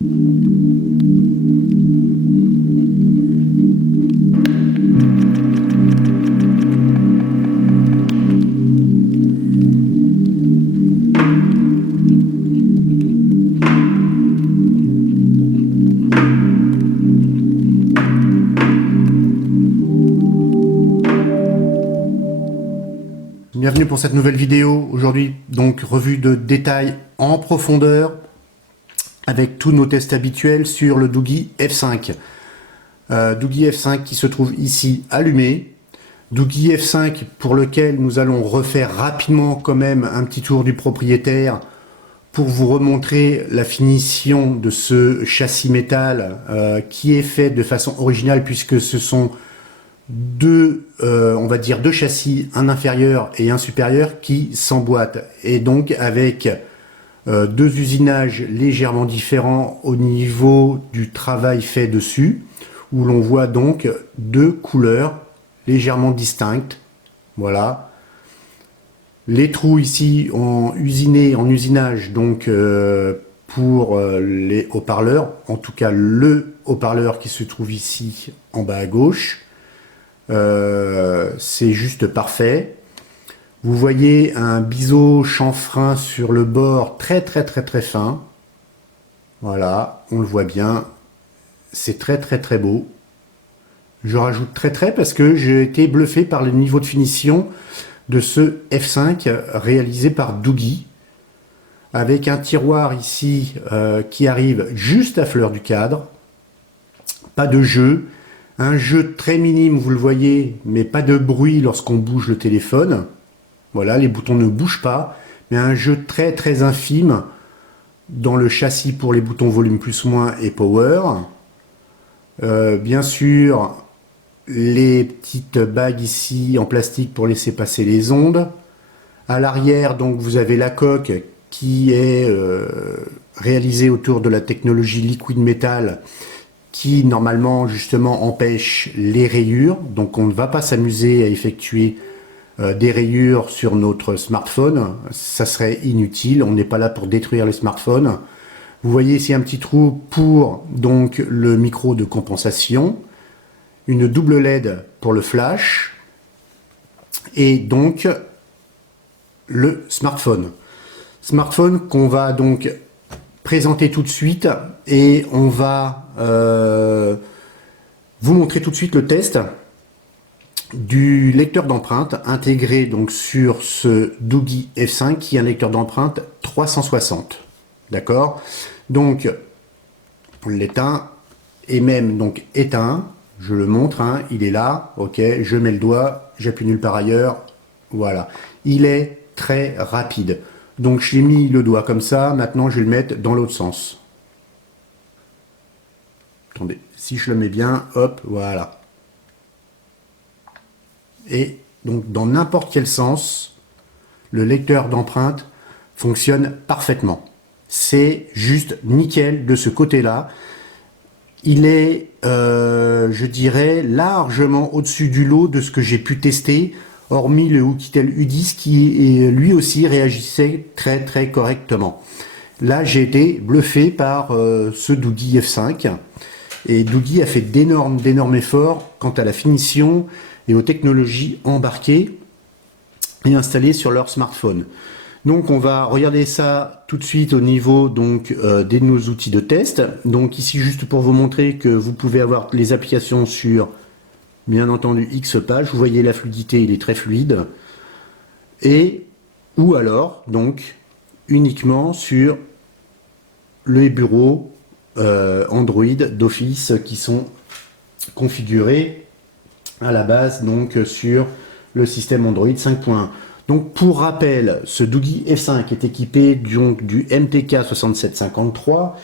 Bienvenue pour cette nouvelle vidéo. Aujourd'hui, donc, revue de détails en profondeur avec tous nos tests habituels sur le Doogie F5. Doogie F5 qui se trouve ici allumé. Doogie F5 pour lequel nous allons refaire rapidement quand même un petit tour du propriétaire pour vous remontrer la finition de ce châssis métal qui est fait de façon originale puisque ce sont on va dire deux châssis, un inférieur et un supérieur qui s'emboîtent, et donc avec deux usinages légèrement différents au niveau du travail fait dessus, où l'on voit donc deux couleurs légèrement distinctes. Voilà. Les trous ici ont usiné en usinage donc pour les haut-parleurs, en tout cas le haut-parleur qui se trouve ici en bas à gauche. C'est juste parfait. Vous voyez un biseau chanfrein sur le bord très fin. Voilà, on le voit bien. C'est très beau. Je rajoute très parce que j'ai été bluffé par le niveau de finition de ce F5 réalisé par Doogie, avec un tiroir ici qui arrive juste à fleur du cadre. Pas de jeu. Un jeu très minime, vous le voyez, mais pas de bruit lorsqu'on bouge le téléphone. Voilà, les boutons ne bougent pas, mais un jeu très infime dans le châssis pour les boutons volume plus moins et power. Bien sûr, les petites bagues ici en plastique pour laisser passer les ondes. À l'arrière, donc, vous avez la coque qui est réalisée autour de la technologie liquid metal, qui normalement justement empêche les rayures, donc on ne va pas s'amuser à effectuer des rayures sur notre smartphone, ça serait inutile, on n'est pas là pour détruire le smartphone. Vous voyez ici un petit trou pour donc le micro de compensation, une double LED pour le flash, et donc le smartphone. Smartphone qu'on va donc présenter tout de suite, et on va vous montrer tout de suite le test du lecteur d'empreintes intégré donc sur ce Doogie F5 qui est un lecteur d'empreintes 360. D'accord, donc on l'éteint, et même donc éteint, je le montre, hein, il est là, ok, je mets le doigt, j'appuie nulle part ailleurs, voilà, il est très rapide. Donc j'ai mis le doigt comme ça, maintenant je vais le mettre dans l'autre sens. Attendez, si je le mets bien, hop, voilà. Et donc dans n'importe quel sens, le lecteur d'empreintes fonctionne parfaitement. C'est juste nickel de ce côté-là. Il est, je dirais, largement au-dessus du lot de ce que j'ai pu tester, hormis le Oukitel U10 qui lui aussi réagissait très correctement. Là, j'ai été bluffé par ce Doogie F5. Et Doogie a fait d'énormes efforts quant à la finition et aux technologies embarquées et installées sur leur smartphone. Donc on va regarder ça tout de suite au niveau donc de nos outils de test. Donc ici juste pour vous montrer que vous pouvez avoir les applications sur bien entendu X pages. Vous voyez la fluidité, il est très fluide. Et ou alors donc uniquement sur le bureau Android d'Office qui sont configurés à la base donc sur le système Android 5.1. Donc pour rappel, ce Doogie F5 est équipé donc du MTK 6753,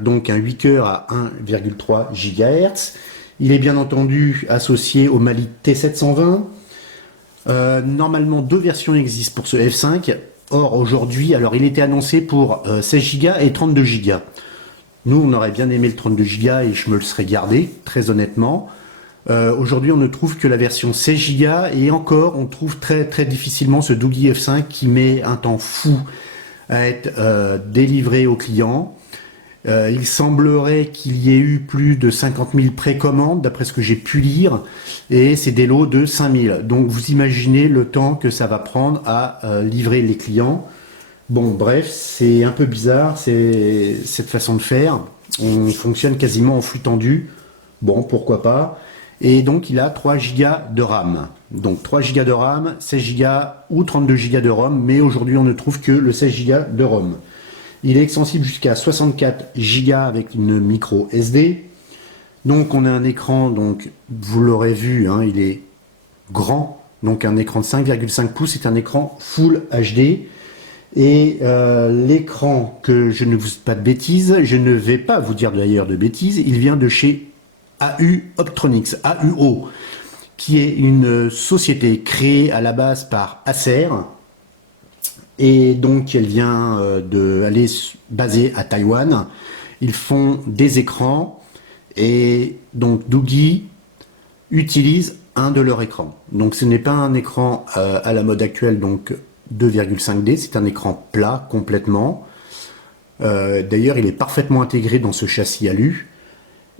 donc un 8 coeurs à 1,3 GHz. Il est bien entendu associé au Mali T720. Normalement, deux versions existent pour ce F5. Or, aujourd'hui, alors il était annoncé pour 16 Go et 32 Go. Nous, on aurait bien aimé le 32 Go et je me le serais gardé, très honnêtement. Aujourd'hui, on ne trouve que la version 16 Go et encore, on trouve très difficilement ce Doogie F5 qui met un temps fou à être délivré au client. Il semblerait qu'il y ait eu plus de 50 000 précommandes, d'après ce que j'ai pu lire, et c'est des lots de 5 000. Donc vous imaginez le temps que ça va prendre à livrer les clients. Bon, bref, c'est un peu bizarre, c'est cette façon de faire. On fonctionne quasiment en flux tendu. Bon, pourquoi pas. Et donc, il a 3 Go de RAM. Donc, 3 Go de RAM, 16 Go ou 32 Go de ROM, mais aujourd'hui, on ne trouve que le 16 Go de ROM. Il est extensible jusqu'à 64 Go avec une micro SD. Donc, on a un écran, donc vous l'aurez vu, hein, il est grand. Donc, un écran de 5,5 pouces, c'est un écran Full HD. Et l'écran, que je ne vous dis pas de bêtises, je ne vais pas vous dire d'ailleurs de bêtises, il vient de chez AU Optronics, AUO, qui est une société créée à la base par Acer, et donc elle vient d'aller basée à Taïwan. Ils font des écrans, et donc Doogie utilise un de leurs écrans. Donc ce n'est pas un écran à la mode actuelle, donc 2,5D, c'est un écran plat complètement. D'ailleurs, il est parfaitement intégré dans ce châssis alu.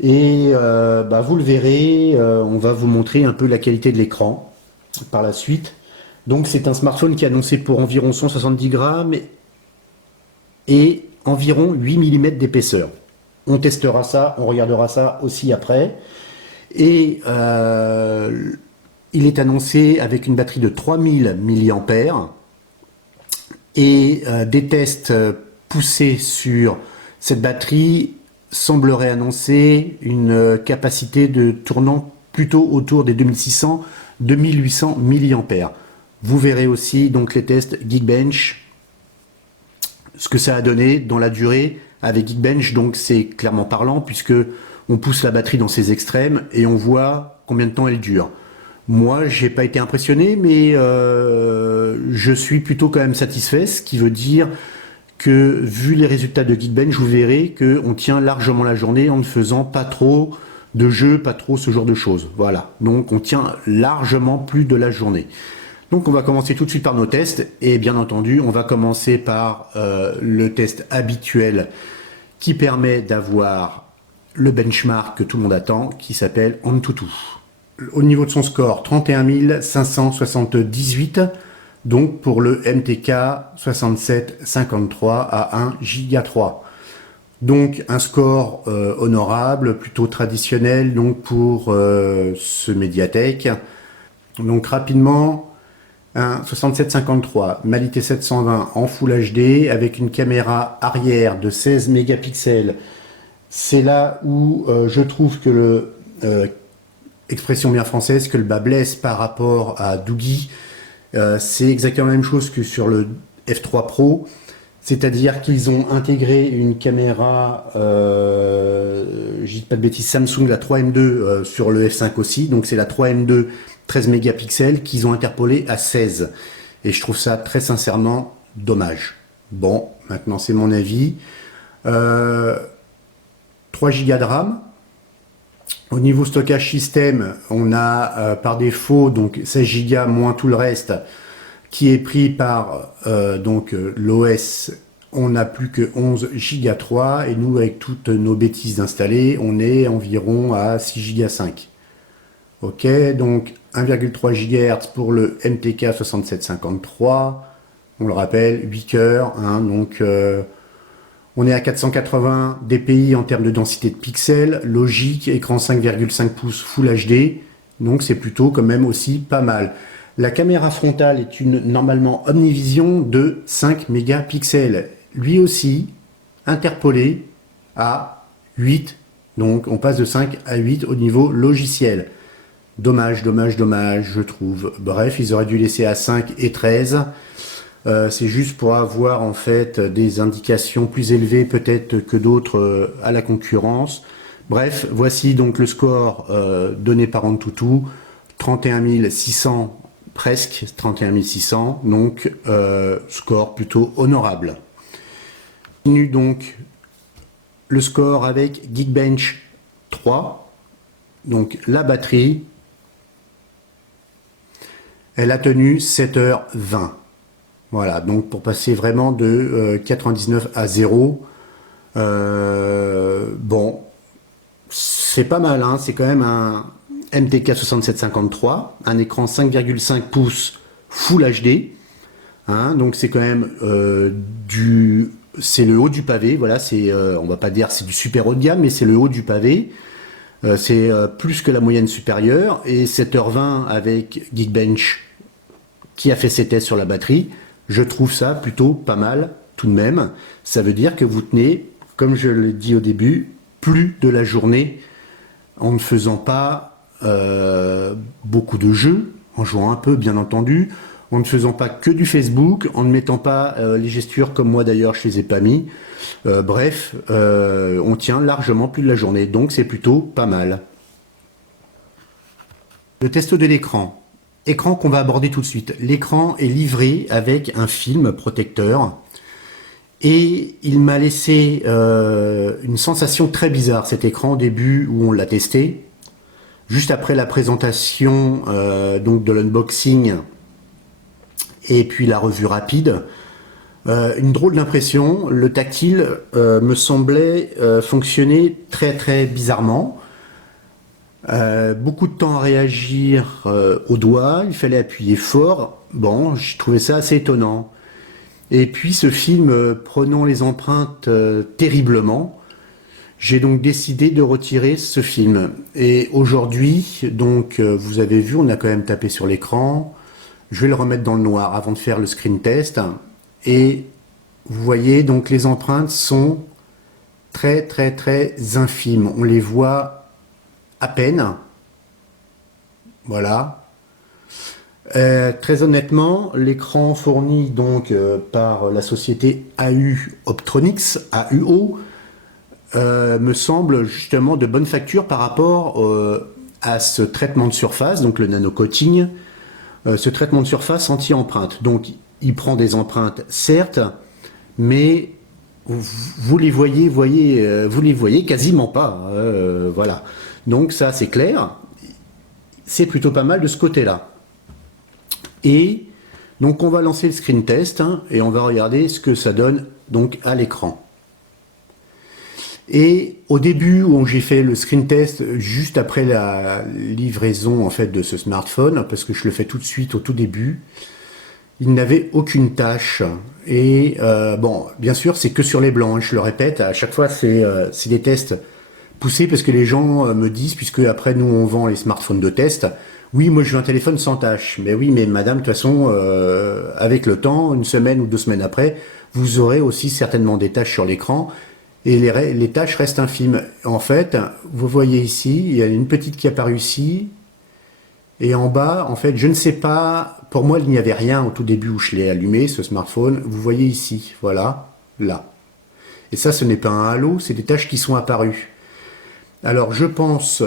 Et vous le verrez, on va vous montrer un peu la qualité de l'écran par la suite. Donc c'est un smartphone qui est annoncé pour environ 170 grammes et environ 8 mm d'épaisseur. On testera ça, on regardera ça aussi après. Et il est annoncé avec une batterie de 3000 mAh et des tests poussés sur cette batterie sembleraient annoncer une capacité de tournant plutôt autour des 2600-2800 mAh. Vous verrez aussi donc les tests Geekbench, ce que ça a donné dans la durée avec Geekbench. Donc c'est clairement parlant puisque on pousse la batterie dans ses extrêmes et on voit combien de temps elle dure. Moi, j'ai pas été impressionné, mais je suis plutôt quand même satisfait, ce qui veut dire que, vu les résultats de Geekbench, vous verrez qu'on tient largement la journée en ne faisant pas trop de jeux, pas trop ce genre de choses. Voilà, donc on tient largement plus de la journée. Donc on va commencer tout de suite par nos tests, et bien entendu, on va commencer par le test habituel qui permet d'avoir le benchmark que tout le monde attend, qui s'appelle AnTuTu. Au niveau de son score, 31 578, donc pour le MTK 6753 à 1 Go 3. Donc un score honorable, plutôt traditionnel donc pour ce Mediatek. Donc rapidement, un 6753, Mali T720 en Full HD avec une caméra arrière de 16 mégapixels. C'est là où je trouve que le expression bien française, que le bas blesse par rapport à Doogie. C'est exactement la même chose que sur le F3 Pro, c'est-à-dire qu'ils ont intégré une caméra, je dis pas de bêtises, Samsung, la 3M2 sur le F5 aussi, donc c'est la 3M2 13 mégapixels qu'ils ont interpolé à 16. Et je trouve ça très sincèrement dommage. Bon, maintenant c'est mon avis. 3 Go de RAM. Au niveau stockage système, on a par défaut donc 16 Go moins tout le reste qui est pris par l'OS. On n'a plus que 11 Go 3 et nous, avec toutes nos bêtises installées, on est environ à 6 Go 5. Ok, donc 1,3 GHz pour le MTK 6753. On le rappelle, 8 cœurs, hein, donc on est à 480 dpi en termes de densité de pixels, logique, écran 5,5 pouces Full HD, donc c'est plutôt quand même aussi pas mal. La caméra frontale est une normalement Omnivision de 5 mégapixels, lui aussi interpolé à 8, donc on passe de 5 à 8 au niveau logiciel. Dommage, dommage, dommage, je trouve. Bref, ils auraient dû laisser à 5 et 13. C'est juste pour avoir en fait des indications plus élevées peut-être que d'autres à la concurrence. Bref, voici donc le score donné par AnTuTu, 31 600 presque, 31 600, donc score plutôt honorable. Continue donc le score avec Geekbench 3, donc la batterie, elle a tenu 7h20. Voilà, donc pour passer vraiment de 99 à 0, Bon, c'est pas mal, hein. C'est quand même un MTK 6753, un écran 5,5 pouces Full HD, hein. Donc c'est quand même c'est le haut du pavé. Voilà, on va pas dire c'est du super haut de gamme, mais c'est le haut du pavé. C'est plus que la moyenne supérieure. Et 7h20 avec Geekbench qui a fait ses tests sur la batterie, je trouve ça plutôt pas mal tout de même. Ça veut dire que vous tenez, comme je l'ai dit au début, plus de la journée en ne faisant pas beaucoup de jeux, en jouant un peu bien entendu, en ne faisant pas que du Facebook, en ne mettant pas les gestures comme moi d'ailleurs je les ai pas mis. Bref, on tient largement plus de la journée, donc c'est plutôt pas mal. Le test de l'écran. Écran qu'on va aborder tout de suite. L'écran est livré avec un film protecteur et il m'a laissé une sensation très bizarre cet écran au début où on l'a testé. Juste après la présentation donc de l'unboxing et puis la revue rapide, une drôle d'impression. Le tactile me semblait fonctionner très très bizarrement. Beaucoup de temps à réagir au doigt, il fallait appuyer fort. Bon, j'ai trouvé ça assez étonnant. Et puis ce film prenant les empreintes terriblement, j'ai donc décidé de retirer ce film. Et aujourd'hui, donc vous avez vu, on a quand même tapé sur l'écran. Je vais le remettre dans le noir avant de faire le screen test. Et vous voyez, donc les empreintes sont très très très infimes. On les voit à peine. Voilà. Très honnêtement, l'écran fourni donc par la société AU Optronics, AUO, me semble justement de bonne facture par rapport à ce traitement de surface, donc le nano-coating, ce traitement de surface anti-empreinte. Donc il prend des empreintes, certes, mais vous les voyez quasiment pas. Voilà. Donc ça c'est clair, c'est plutôt pas mal de ce côté-là. Et donc on va lancer le screen test hein, et on va regarder ce que ça donne donc à l'écran. Et au début où j'ai fait le screen test juste après la livraison en fait de ce smartphone, parce que je le fais tout de suite au tout début, il n'avait aucune tâche. Et bon, bien sûr, c'est que sur les blancs. Hein, je le répète, à chaque fois, c'est des tests poussés parce que les gens me disent, puisque après nous on vend les smartphones de test. Oui, moi je veux un téléphone sans tâche. Mais oui, mais madame, de toute façon, avec le temps, une semaine ou 2 semaines après, vous aurez aussi certainement des tâches sur l'écran. Et les tâches restent infimes. En fait, vous voyez ici, il y a une petite qui est apparue ici. Et en bas, en fait, je ne sais pas, pour moi, il n'y avait rien au tout début où je l'ai allumé, ce smartphone. Vous voyez ici, voilà, là. Et ça, ce n'est pas un halo, c'est des tâches qui sont apparues. Alors, je pense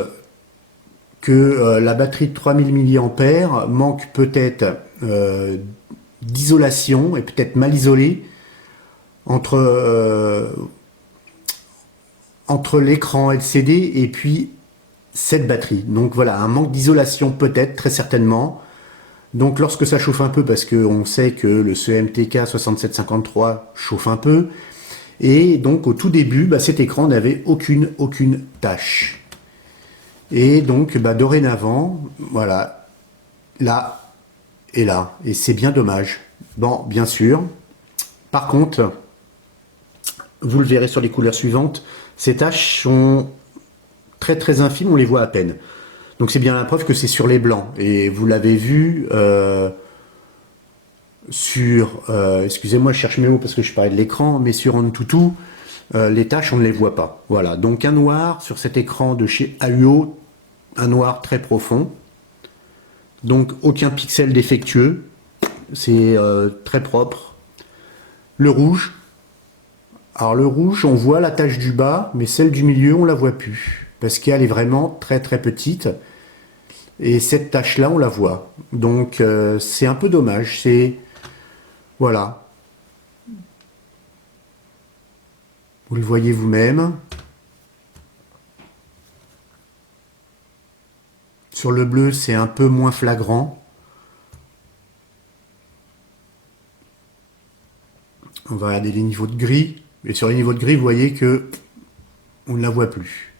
que la batterie de 3000 mAh manque peut-être d'isolation, et peut-être mal isolée, entre l'écran LCD et puis cette batterie. Donc voilà, un manque d'isolation peut-être, très certainement. Donc lorsque ça chauffe un peu, parce qu'on sait que le CMTK 6753 chauffe un peu, et donc au tout début, cet écran n'avait aucune tâche. Et donc dorénavant, voilà, là et là, et c'est bien dommage. Bon, bien sûr. Par contre, vous le verrez sur les couleurs suivantes, ces tâches sont très très infimes, on les voit à peine. Donc c'est bien la preuve que c'est sur les blancs. Et vous l'avez vu excusez-moi, je cherche mes mots parce que je parlais de l'écran, mais sur AnTuTu, les tâches, on ne les voit pas. Voilà, donc un noir sur cet écran de chez AUO, un noir très profond. Donc aucun pixel défectueux, c'est très propre. Le rouge, alors le rouge, on voit la tache du bas, mais celle du milieu, on la voit plus. Parce qu'elle est vraiment très très petite. Et cette tache-là, on la voit. Donc c'est un peu dommage. Voilà. Vous le voyez vous-même. Sur le bleu, c'est un peu moins flagrant. On va regarder les niveaux de gris. Et sur les niveaux de gris, vous voyez que on ne la voit plus.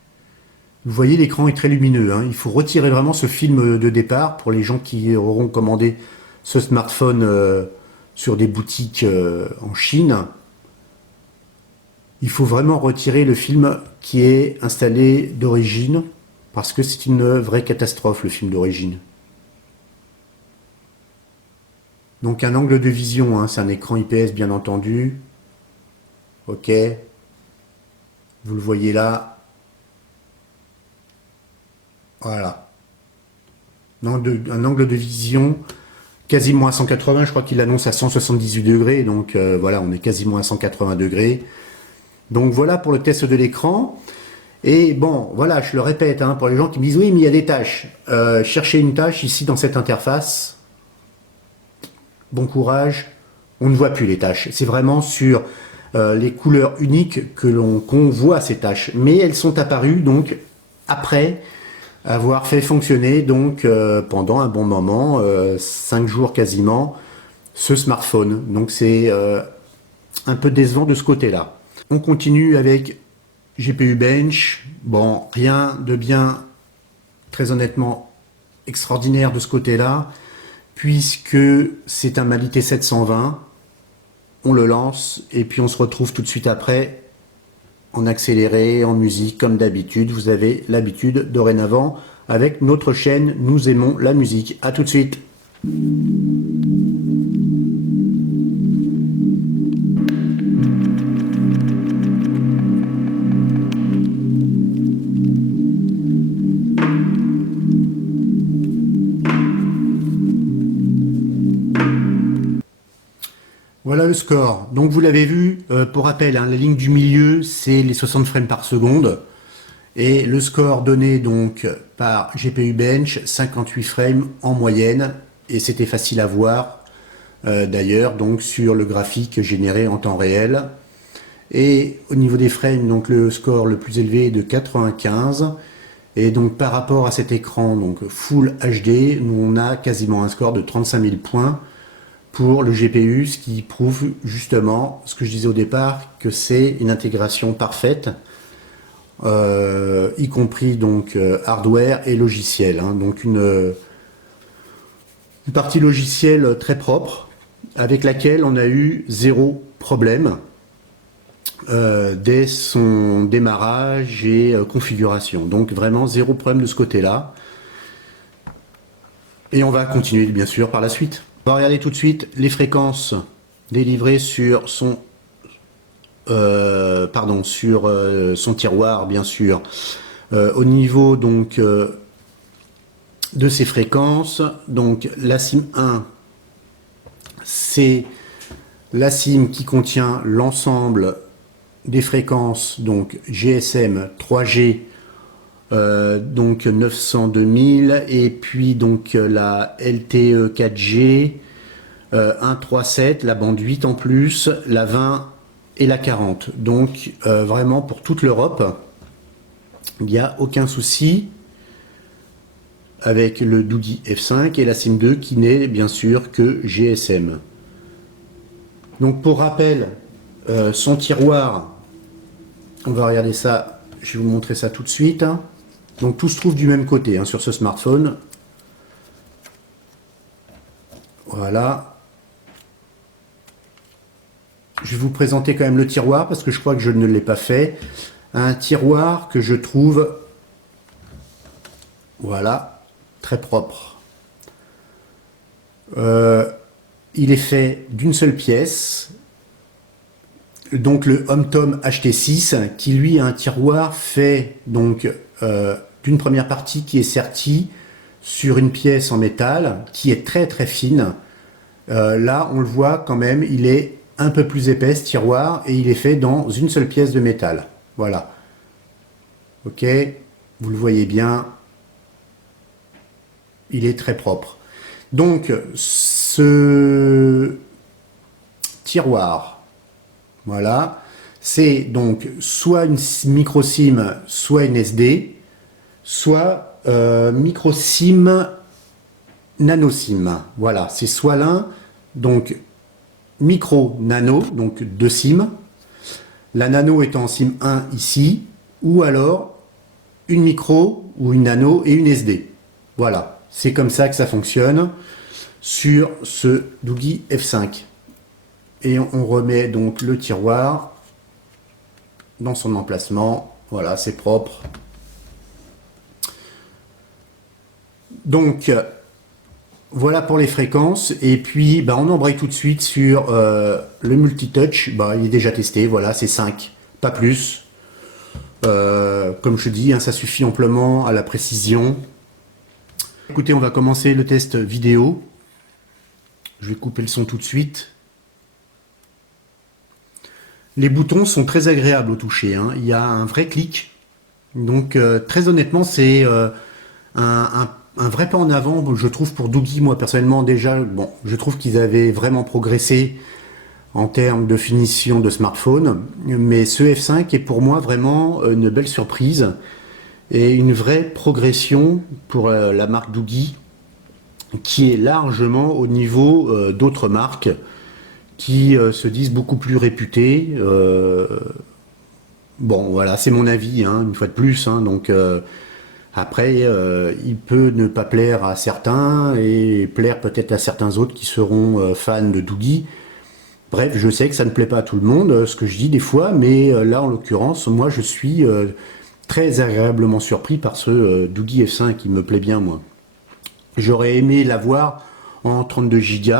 Vous voyez, l'écran est très lumineux, hein. Il faut retirer vraiment ce film de départ pour les gens qui auront commandé ce smartphone sur des boutiques en Chine. Il faut vraiment retirer le film qui est installé d'origine parce que c'est une vraie catastrophe, le film d'origine. Donc un angle de vision, hein, c'est un écran IPS bien entendu. Ok. Vous le voyez là. Voilà. Un angle de vision quasiment à 180, je crois qu'il annonce à 178 degrés, donc voilà, on est quasiment à 180 degrés. Donc voilà pour le test de l'écran. Et bon, voilà, je le répète, hein, pour les gens qui me disent oui, mais il y a des tâches. Cherchez une tâche ici dans cette interface. Bon courage, on ne voit plus les tâches. C'est vraiment sur les couleurs uniques qu'on voit ces tâches. Mais elles sont apparues donc après avoir fait fonctionner donc pendant un bon moment, 5 jours quasiment, ce smartphone. Donc c'est un peu décevant de ce côté-là. On continue avec GPU Bench. Bon, rien de bien, très honnêtement, extraordinaire de ce côté-là, puisque c'est un Mali T720. On le lance et puis on se retrouve tout de suite après en accéléré, en musique, comme d'habitude. Vous avez l'habitude dorénavant avec notre chaîne Nous aimons la musique. A tout de suite. Voilà le score. Donc vous l'avez vu, pour rappel, hein, la ligne du milieu, c'est les 60 frames par seconde. Et le score donné donc par GPU Bench, 58 frames en moyenne. Et c'était facile à voir d'ailleurs donc sur le graphique généré en temps réel. Et au niveau des frames, donc le score le plus élevé est de 95. Et donc par rapport à cet écran donc Full HD, nous on a quasiment un score de 35 000 points pour le GPU, ce qui prouve justement ce que je disais au départ, que c'est une intégration parfaite, y compris donc hardware et logiciel, hein. Donc une partie logicielle très propre, avec laquelle on a eu zéro problème dès son démarrage et configuration. Donc vraiment zéro problème de ce côté-là. Et on va continuer bien sûr par la suite. On va regarder tout de suite les fréquences délivrées sur son son tiroir, bien sûr. Au niveau donc de ces fréquences, donc la SIM 1, c'est la SIM qui contient l'ensemble des fréquences donc GSM 3G, donc 902 000, et puis donc la LTE 4G 137, la bande 8 en plus, la 20 et la 40. Donc vraiment pour toute l'Europe, il n'y a aucun souci avec le Doogee F5 et la SIM 2 qui n'est bien sûr que GSM. Donc pour rappel, son tiroir, on va regarder ça, je vais vous montrer ça tout de suite, hein. Donc tout se trouve du même côté, hein, sur ce smartphone. Voilà. Je vais vous présenter quand même le tiroir parce que je crois que je ne l'ai pas fait. Un tiroir que je trouve, voilà, très propre. Il est fait d'une seule pièce. Donc le HomeTom HT6 qui lui a un tiroir fait donc d'une première partie qui est sertie sur une pièce en métal qui est très très fine. Là on le voit quand même, il est un peu plus épais ce tiroir et il est fait dans une seule pièce de métal. Voilà. Ok, vous le voyez bien, il est très propre. Donc ce tiroir, voilà, c'est donc soit une micro SIM, soit une SD, soit micro SIM, nano SIM. Voilà, c'est soit l'un, donc micro nano, donc 2 SIM, la nano étant en SIM 1 ici, ou alors une micro ou une nano et une SD. Voilà, c'est comme ça que ça fonctionne sur ce Doogee F5. Et on remet donc le tiroir dans son emplacement. Voilà, c'est propre. Donc, voilà pour les fréquences. Et puis, bah, on embraye tout de suite sur le multitouch. Bah, il est déjà testé. Voilà, c'est 5, pas plus. Comme je dis, hein, ça suffit amplement à la précision. Écoutez, on va commencer le test vidéo. Je vais couper le son tout de suite. Les boutons sont très agréables au toucher, hein. Il y a un vrai clic. Donc, très honnêtement, c'est un vrai pas en avant, je trouve, pour Doogee. Moi, personnellement, déjà, bon, je trouve qu'ils avaient vraiment progressé en termes de finition de smartphone. Mais ce F5 est pour moi vraiment une belle surprise et une vraie progression pour la marque Doogee, qui est largement au niveau d'autres marques qui se disent beaucoup plus réputées. Bon, voilà, c'est mon avis, hein, une fois de plus. Hein, donc, après, il peut ne pas plaire à certains et plaire peut-être à certains autres qui seront fans de Doogee. Bref, je sais que ça ne plaît pas à tout le monde, ce que je dis des fois, mais là, en l'occurrence, moi, je suis très agréablement surpris par ce Doogee F5 qui me plaît bien, moi. J'aurais aimé l'avoir en 32 Go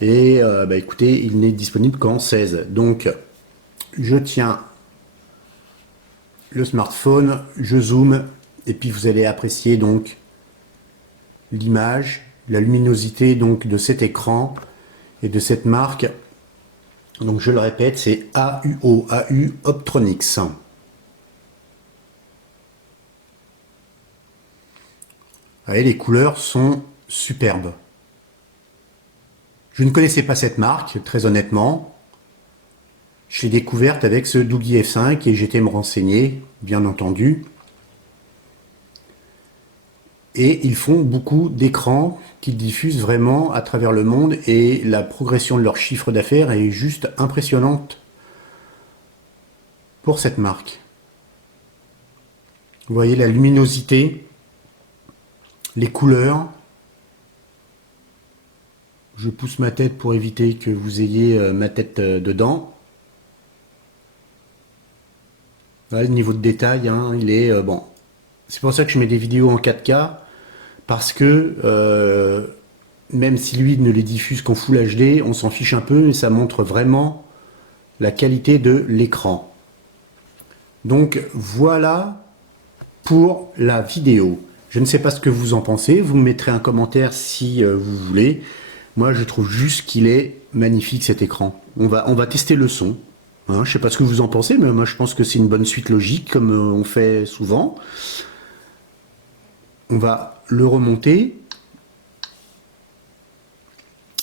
et bah, écoutez, il n'est disponible qu'en 16. Donc, je tiens le smartphone, je zoome et puis vous allez apprécier donc l'image, la luminosité donc de cet écran et de cette marque. Donc je le répète, c'est AUO, AU Optronics. Vous voyez, les couleurs sont superbes. Je ne connaissais pas cette marque, très honnêtement. Je l'ai découverte avec ce Doogee F5 et j'étais me renseigner, bien entendu. Et ils font beaucoup d'écrans qu'ils diffusent vraiment à travers le monde et la progression de leur chiffre d'affaires est juste impressionnante pour cette marque. Vous voyez la luminosité, les couleurs. Je pousse ma tête pour éviter que vous ayez ma tête dedans. Voilà, le niveau de détail, hein, il est bon. C'est pour ça que je mets des vidéos en 4K, parce que même si lui ne les diffuse qu'en Full HD, on s'en fiche un peu et ça montre vraiment la qualité de l'écran. Donc voilà pour la vidéo. Je ne sais pas ce que vous en pensez, vous me mettrez un commentaire si vous voulez. Moi je trouve juste qu'il est magnifique cet écran. On va tester le son. Hein, je ne sais pas ce que vous en pensez, mais moi je pense que c'est une bonne suite logique comme on fait souvent. On va le remonter.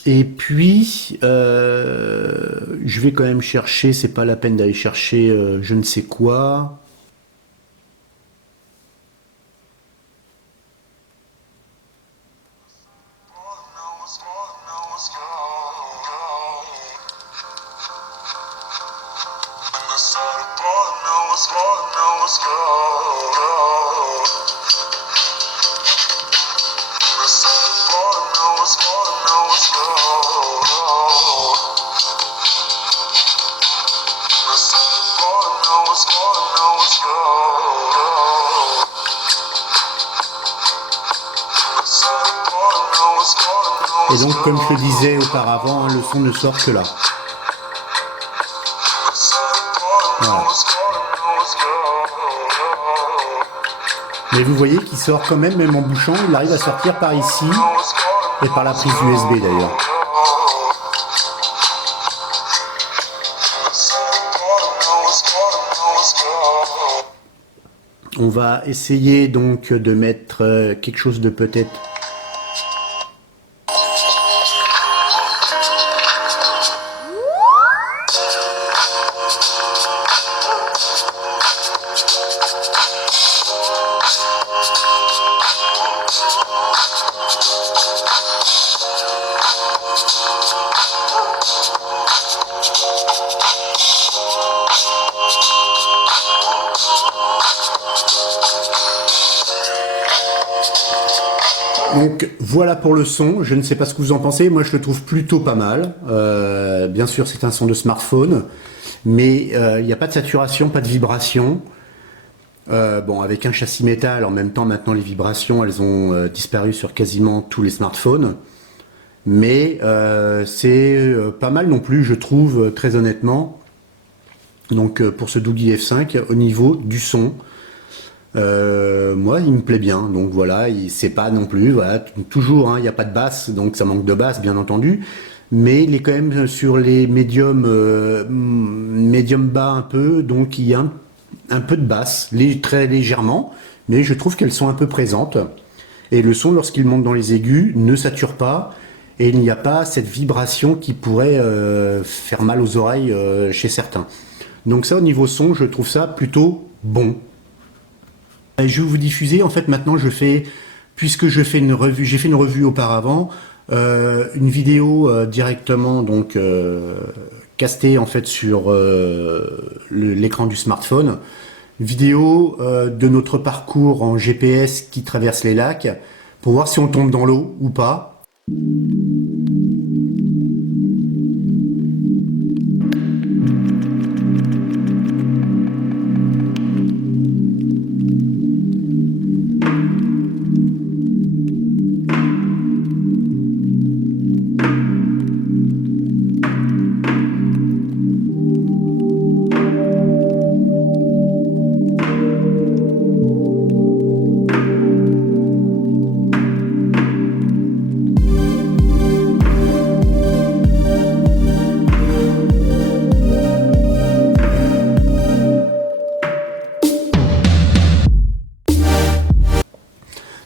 Et puis, je vais quand même chercher, c'est pas la peine d'aller chercher je ne sais quoi. Et donc, comme je le disais auparavant, hein, le son ne sort que là. Voilà. Mais vous voyez qu'il sort quand même en bouchant, il arrive à sortir par ici et par la prise USB d'ailleurs. On va essayer donc de mettre quelque chose de peut-être Donc voilà pour le son, je ne sais pas ce que vous en pensez, moi je le trouve plutôt pas mal. Bien sûr c'est un son de smartphone, mais il n'y a pas de saturation, pas de vibration. Bon, avec un châssis métal, en même temps maintenant les vibrations elles ont disparu sur quasiment tous les smartphones. Mais c'est pas mal non plus je trouve, très honnêtement. Donc pour ce Doogee F5 au niveau du son. Moi, il me plaît bien, donc voilà, c'est pas non plus, voilà, toujours, il n'y a pas de basse, donc ça manque de basse, bien entendu, mais il est quand même sur les médiums, médium bas un peu, donc il y a un peu de basse, très légèrement, mais je trouve qu'elles sont un peu présentes, et le son, lorsqu'il monte dans les aigus, ne sature pas, et il n'y a pas cette vibration qui pourrait faire mal aux oreilles chez certains. Donc ça, au niveau son, je trouve ça plutôt bon. Je vais vous diffuser, en fait maintenant je fais, puisque je fais une revue, j'ai fait une revue auparavant, une vidéo directement donc castée en fait sur l'écran du smartphone, vidéo de notre parcours en GPS qui traverse les lacs, pour voir si on tombe dans l'eau ou pas.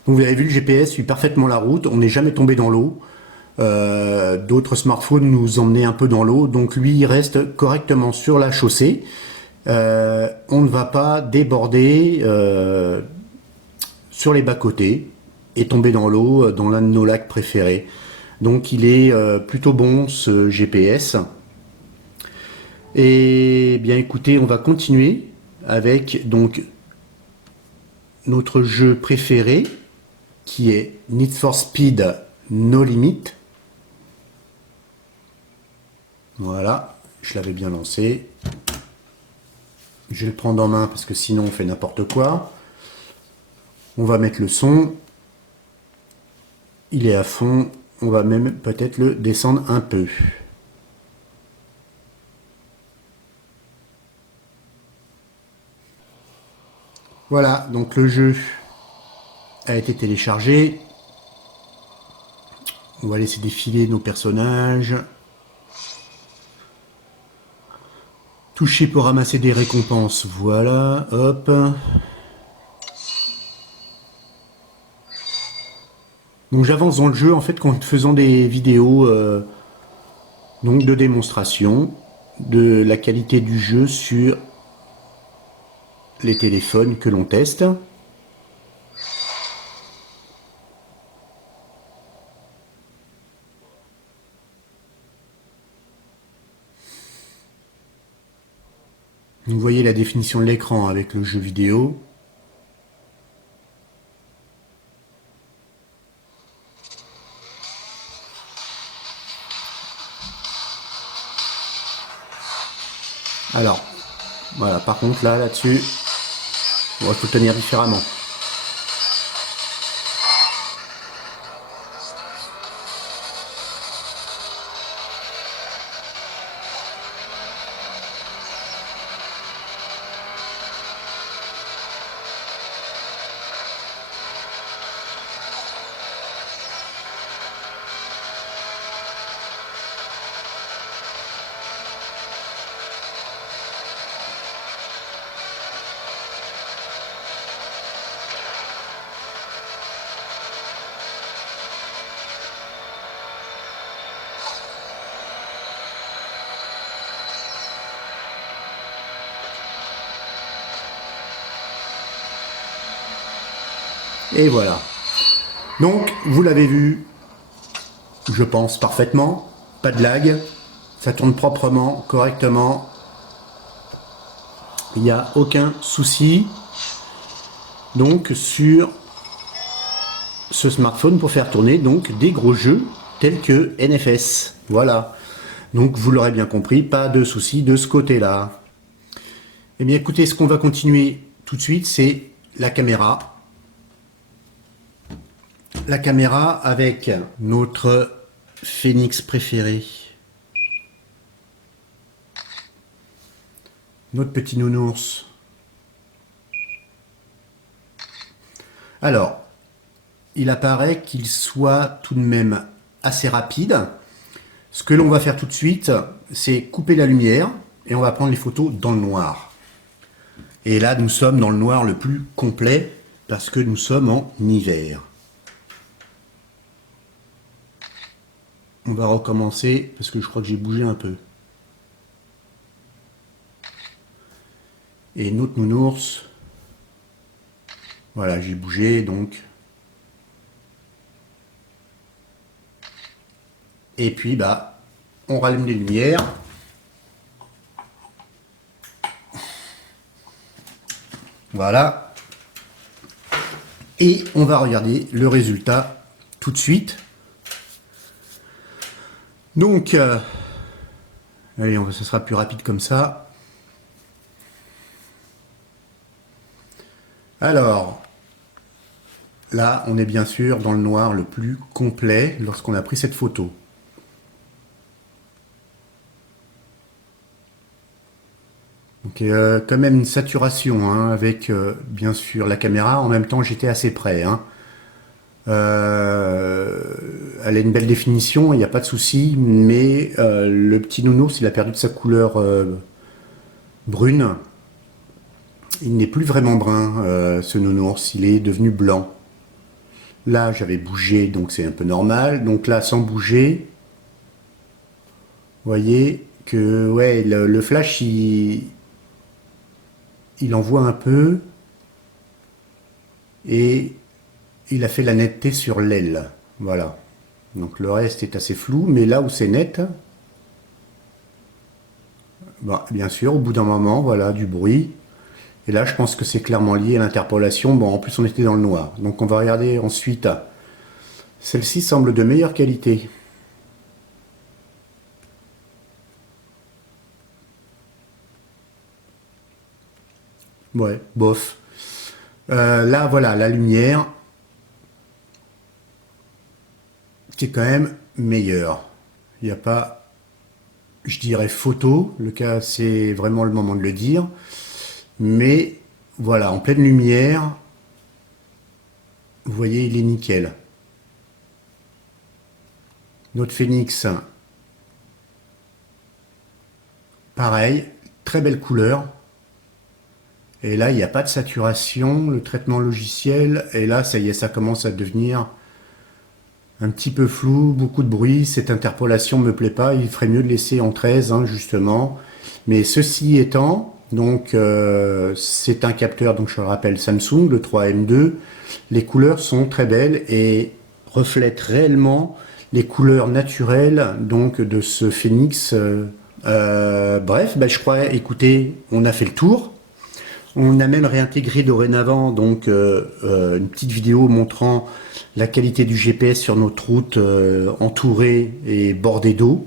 Donc vous avez vu, le GPS suit parfaitement la route, on n'est jamais tombé dans l'eau. D'autres smartphones nous emmenaient un peu dans l'eau, donc lui il reste correctement sur la chaussée. On ne va pas déborder sur les bas-côtés et tomber dans l'eau dans l'un de nos lacs préférés. Donc il est plutôt bon ce GPS. Et bien écoutez, on va continuer avec donc notre jeu préféré, qui est Need for Speed No Limit. Voilà, je l'avais bien lancé. Je vais le prendre en main parce que sinon on fait n'importe quoi. On va mettre le son. Il est à fond. On va même peut-être le descendre un peu. Voilà, donc le jeu a été téléchargé. On va laisser défiler nos personnages. Toucher pour ramasser des récompenses. Voilà, hop. Donc j'avance dans le jeu en fait en faisant des vidéos donc de démonstration de la qualité du jeu sur les téléphones que l'on teste. Vous voyez la définition de l'écran avec le jeu vidéo. Alors, voilà, par contre là-dessus, on va faut tenir différemment. Et voilà. Donc, vous l'avez vu, je pense parfaitement, pas de lag, ça tourne proprement, correctement, il n'y a aucun souci. Donc, sur ce smartphone pour faire tourner donc des gros jeux tels que NFS. Voilà. Donc vous l'aurez bien compris, pas de souci de ce côté-là. Eh bien écoutez, ce qu'on va continuer tout de suite, c'est la caméra. La caméra avec notre Phénix préféré. Notre petit nounours. Alors, il apparaît qu'il soit tout de même assez rapide. Ce que l'on va faire tout de suite, c'est couper la lumière et on va prendre les photos dans le noir. Et là, nous sommes dans le noir le plus complet parce que nous sommes en hiver. On va recommencer parce que je crois que j'ai bougé un peu. Et notre nounours, voilà, j'ai bougé donc. Et puis bah, on rallume les lumières. Voilà. Et on va regarder le résultat tout de suite. Donc, allez, ce sera plus rapide comme ça. Alors, là, on est bien sûr dans le noir le plus complet lorsqu'on a pris cette photo. Donc, quand même une saturation hein, avec, bien sûr, la caméra. En même temps, j'étais assez près. Hein. Elle a une belle définition, il n'y a pas de souci, mais le petit nounours, il a perdu de sa couleur brune. Il n'est plus vraiment brun, ce nounours, il est devenu blanc. Là, j'avais bougé, donc c'est un peu normal. Donc là, sans bouger, vous voyez que ouais, le flash, il envoie un peu et il a fait la netteté sur l'aile. Voilà. Donc le reste est assez flou, mais là où c'est net, bon, bien sûr, au bout d'un moment, voilà, du bruit. Et là, je pense que c'est clairement lié à l'interpolation. Bon, en plus, on était dans le noir. Donc, on va regarder ensuite. Celle-ci semble de meilleure qualité. Ouais, bof. Là, voilà, la lumière qui est quand même meilleure. Il n'y a pas, je dirais, photo. Le cas, c'est vraiment le moment de le dire. Mais voilà, en pleine lumière, vous voyez, il est nickel. Notre Phénix, pareil, très belle couleur. Et là, il n'y a pas de saturation, le traitement logiciel. Et là, ça y est, ça commence à devenir un petit peu flou, beaucoup de bruit. Cette interpolation ne me plaît pas. Il ferait mieux de laisser en 13, hein, justement. Mais ceci étant... Donc c'est un capteur, donc je le rappelle, Samsung, le 3M2. Les couleurs sont très belles et reflètent réellement les couleurs naturelles donc de ce Phénix. Bref, je crois, écoutez, on a fait le tour. On a même réintégré dorénavant donc une petite vidéo montrant la qualité du GPS sur notre route entourée et bordée d'eau.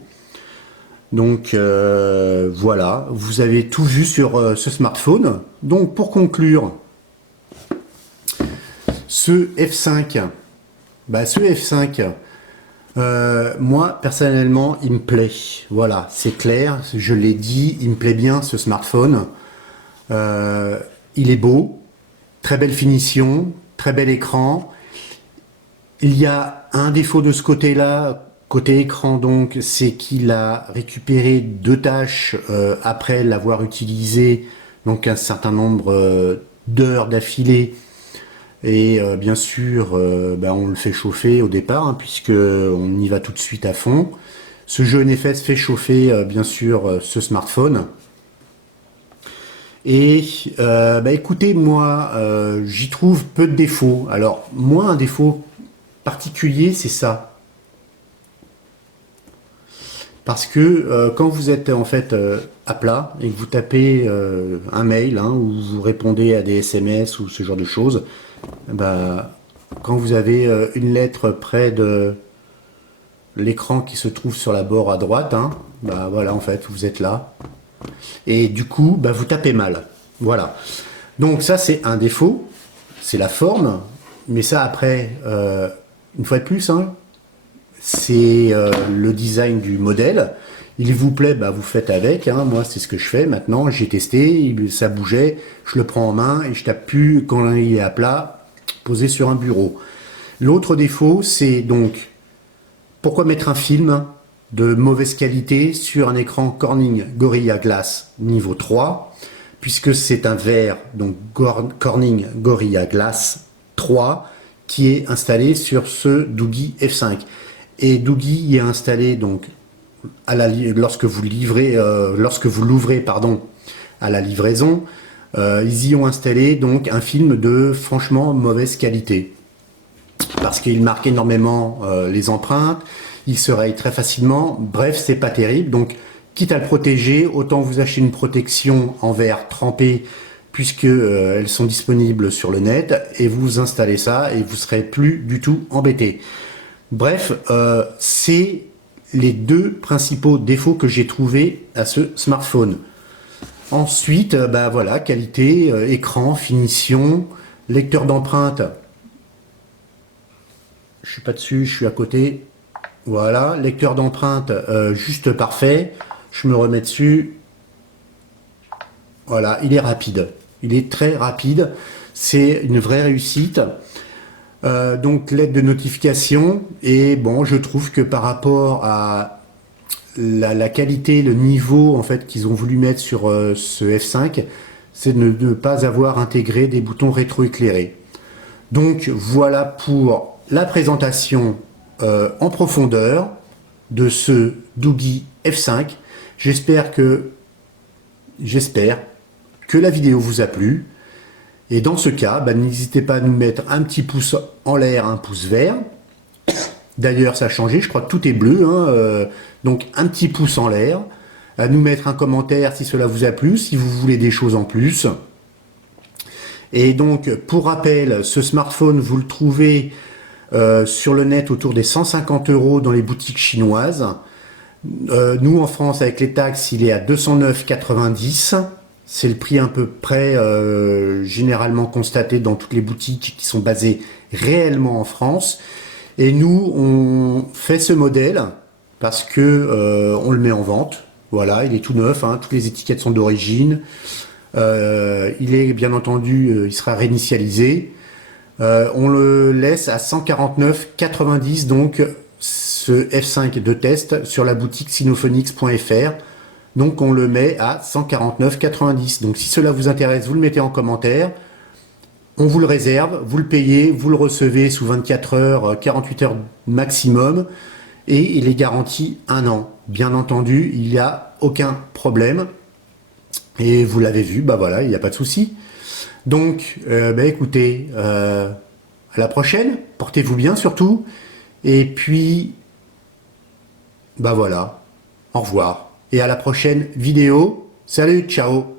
Donc voilà, vous avez tout vu sur ce smartphone. Donc pour conclure, ce F5, moi personnellement il me plaît. Voilà, c'est clair, je l'ai dit, il me plaît bien ce smartphone. Il est beau, très belle finition, très bel écran. Il y a un défaut de ce côté-là. Côté écran donc, c'est qu'il a récupéré 2 tâches après l'avoir utilisé donc un certain nombre d'heures d'affilée et bien sûr on le fait chauffer au départ hein, puisque on y va tout de suite à fond. Ce jeu NFS fait chauffer bien sûr ce smartphone et écoutez moi j'y trouve peu de défauts. Alors moi un défaut particulier c'est ça. Parce que quand vous êtes en fait à plat et que vous tapez un mail hein, ou vous répondez à des SMS ou ce genre de choses, quand vous avez une lettre près de l'écran qui se trouve sur la bord à droite, hein, bah voilà, en fait, vous êtes là. Et du coup, bah, vous tapez mal. Voilà. Donc ça, c'est un défaut. C'est la forme. Mais ça, après, une fois de plus, hein, c'est le design du modèle. Il vous plaît, bah, vous faites avec. Hein. Moi, c'est ce que je fais maintenant. J'ai testé, ça bougeait. Je le prends en main et je tape plus quand il est à plat, posé sur un bureau. L'autre défaut, c'est donc pourquoi mettre un film de mauvaise qualité sur un écran Corning Gorilla Glass niveau 3, puisque c'est un verre donc Corning Gorilla Glass 3 qui est installé sur ce Doogie F5. Et Doogie y est installé donc lorsque vous l'ouvrez pardon à la livraison, ils y ont installé donc un film de franchement mauvaise qualité parce qu'il marque énormément les empreintes, il se raye très facilement, bref c'est pas terrible, donc quitte à le protéger, autant vous acheter une protection en verre trempé puisque elles sont disponibles sur le net et vous installez ça et vous serez plus du tout embêté. Bref, c'est les deux principaux défauts que j'ai trouvés à ce smartphone. Ensuite, bah voilà, qualité, écran, finition, lecteur d'empreintes. Je suis pas dessus, je suis à côté. Voilà, lecteur d'empreintes juste parfait. Je me remets dessus. Voilà, il est rapide. Il est très rapide. C'est une vraie réussite. Donc l'aide de notification. Et bon, je trouve que par rapport à la qualité, le niveau en fait qu'ils ont voulu mettre sur ce F5, c'est de ne pas avoir intégré des boutons rétroéclairés. Donc voilà pour la présentation en profondeur de ce Doogie F5. J'espère que la vidéo vous a plu. Et dans ce cas, bah, n'hésitez pas à nous mettre un petit pouce en l'air, un pouce vert. D'ailleurs, ça a changé, je crois que tout est bleu. Hein, donc un petit pouce en l'air. À nous mettre un commentaire si cela vous a plu, si vous voulez des choses en plus. Et donc, pour rappel, ce smartphone, vous le trouvez sur le net autour des 150 € dans les boutiques chinoises. Nous, en France, avec les taxes, il est à 209,90 €. C'est le prix à peu près généralement constaté dans toutes les boutiques qui sont basées réellement en France. Et nous, on fait ce modèle parce que on le met en vente. Voilà, il est tout neuf, hein, toutes les étiquettes sont d'origine. Il est bien entendu, il sera réinitialisé. On le laisse à 149,90 €, donc ce F5 de test sur la boutique sinophonix.fr. Donc on le met à 149,90 €. Donc si cela vous intéresse, vous le mettez en commentaire. On vous le réserve, vous le payez, vous le recevez sous 24 heures, 48 heures maximum. Et il est garanti 1 an. Bien entendu, il n'y a aucun problème. Et vous l'avez vu, bah voilà, il n'y a pas de souci. Donc, bah écoutez, à la prochaine. Portez-vous bien surtout. Et puis, bah voilà, au revoir. Et à la prochaine vidéo. Salut, ciao.